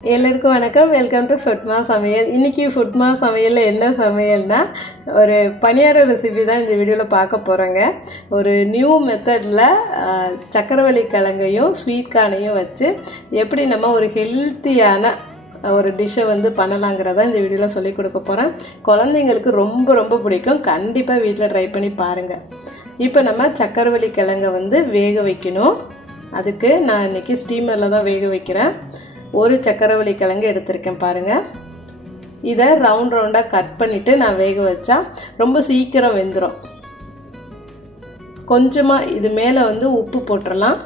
எல்லாருக்கும் வணக்கம். Welcome to ஃபுட்மா சமையல். இன்றைக்கி ஃபுட்மா சமையலில் என்ன சமையல்னா ஒரு பணியார ரெசிபி தான் இந்த வீடியோவில் பார்க்க போகிறோங்க. ஒரு நியூ மெத்தடில் சக்கரவள்ளி கிழங்கையும் ஸ்வீட் கார்னையும் வச்சு எப்படி நம்ம ஒரு ஹெல்த்தியான ஒரு டிஷ்ஷை வந்து பண்ணலாங்கிறத இந்த வீடியோவில் சொல்லிக் கொடுக்க போகிறேன். குழந்தைங்களுக்கு ரொம்ப ரொம்ப பிடிக்கும். கண்டிப்பாக வீட்டில் ட்ரை பண்ணி பாருங்கள். இப்போ நம்ம சக்கரவள்ளி கிழங்கை வந்து வேக வைக்கணும். அதுக்கு நான் இன்றைக்கி ஸ்டீமரில் தான் வேக வைக்கிறேன். ஒரு சக்கரவள்ளி கிழங்கு எடுத்திருக்கேன் பாருங்கள். இதை ரவுண்டாக கட் பண்ணிவிட்டு நான் வேக வச்சா ரொம்ப சீக்கிரம் வெந்துடும். கொஞ்சமாக இது மேலே வந்து உப்பு போட்டுடலாம்.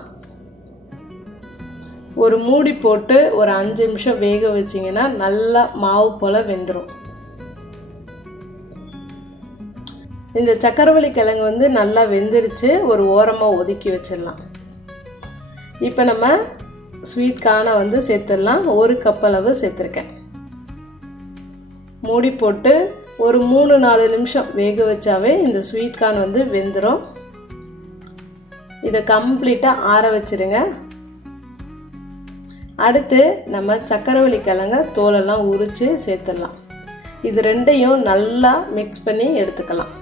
ஒரு மூடி போட்டு ஒரு 5 நிமிஷம் வேக வச்சிங்கன்னா நல்லா மாவு போல் வெந்துடும். இந்த சக்கரவள்ளி கிழங்கு வந்து நல்லா வெந்துருச்சு. ஒரு ஓரமாக ஒதுக்கி வச்சிடலாம். இப்போ நம்ம ஸ்வீட் கார்னை வந்து சேர்த்துடலாம். 1 கப் அளவு சேர்த்துருக்கேன். மூடி போட்டு ஒரு 3-4 நிமிஷம் வேக வச்சாவே இந்த ஸ்வீட் கார்ன் வந்து வெந்துடும். இதை கம்ப்ளீட்டாக ஆற வச்சிருங்க. அடுத்து நம்ம சக்கரவள்ளி கிழங்க தோலெல்லாம் உரித்து சேர்த்துடலாம். இது ரெண்டையும் நல்லா மிக்ஸ் பண்ணி எடுத்துக்கலாம்.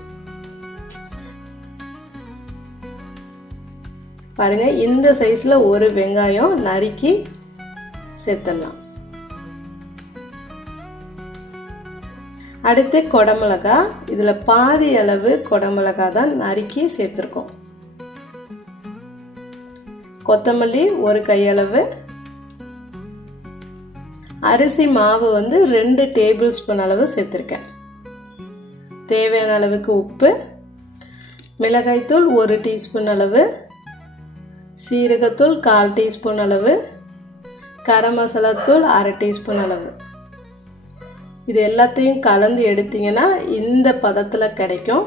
பாருங்கள், இந்த சைஸில் ஒரு வெங்காயம் நறுக்கி சேர்த்துடலாம். அடுத்து கொடமிளகா, இதில் பாதி அளவு கொடமிளகா தான் நறுக்கி சேர்த்துருக்கோம். கொத்தமல்லி 1 கையளவு. அரிசி மாவு வந்து 2 டேபிள் ஸ்பூன் அளவு சேர்த்துருக்கேன். தேவையான அளவுக்கு உப்பு, மிளகாய்த்தூள் 1 டீஸ்பூன் அளவு, சீரகத்தூள் 1/4 டீஸ்பூன் அளவு, கரம் மசாலா தூள் 1/2 டீஸ்பூன் அளவு. இது எல்லாத்தையும் கலந்து எடுத்தீங்கன்னா இந்த பதத்தில் கிடைக்கும்.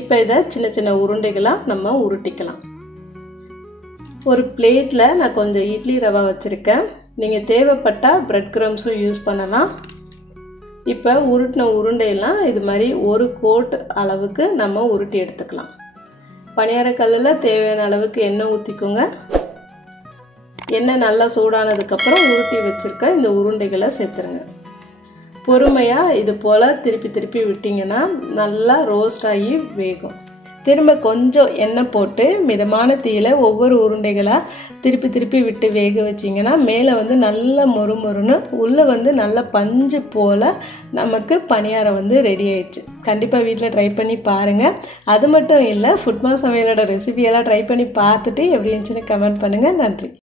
இப்போ இதை சின்ன சின்ன உருண்டைகளாக நம்ம உருட்டிக்கலாம். ஒரு பிளேட்டில் நான் கொஞ்சம் இட்லி ரவா வச்சுருக்கேன். நீங்கள் தேவைப்பட்டால் பிரெட் க்ரம்ஸும் யூஸ் பண்ணலாம். இப்போ உருட்டின உருண்டையெல்லாம் இது மாதிரி ஒரு கோட் அளவுக்கு நம்ம உருட்டி எடுத்துக்கலாம். பணியாரக்கல்லில் தேவையான அளவுக்கு எண்ணெய் ஊற்றிக்கோங்க. எண்ணெய் நல்லா சூடானதுக்கப்புறம் உருட்டி வச்சுருக்க இந்த உருண்டைகளை சேர்த்துருங்க. பொறுமையாக இது போல் திருப்பி திருப்பி விட்டிங்கன்னா நல்லா ரோஸ்ட் ஆகி வேகும். திரும்ப கொஞ்சம் எண்ணெய் போட்டு மிதமான தீயில் ஒவ்வொரு உருண்டைகளாக திருப்பி திருப்பி விட்டு வேக வச்சிங்கன்னா மேலே வந்து நல்ல மொறுமொறுன்னு உள்ளே வந்து நல்ல பஞ்சு போல் நமக்கு பணியாரம் வந்து ரெடி ஆயிடுச்சு. கண்டிப்பாக வீட்டில் ட்ரை பண்ணி பாருங்கள். அது மட்டும் இல்லை, ஃபுட்மா சமையலோட ரெசிபியெல்லாம் ட்ரை பண்ணி பார்த்துட்டு எப்படி இருந்துச்சுன்னு கமெண்ட் பண்ணுங்கள். நன்றி.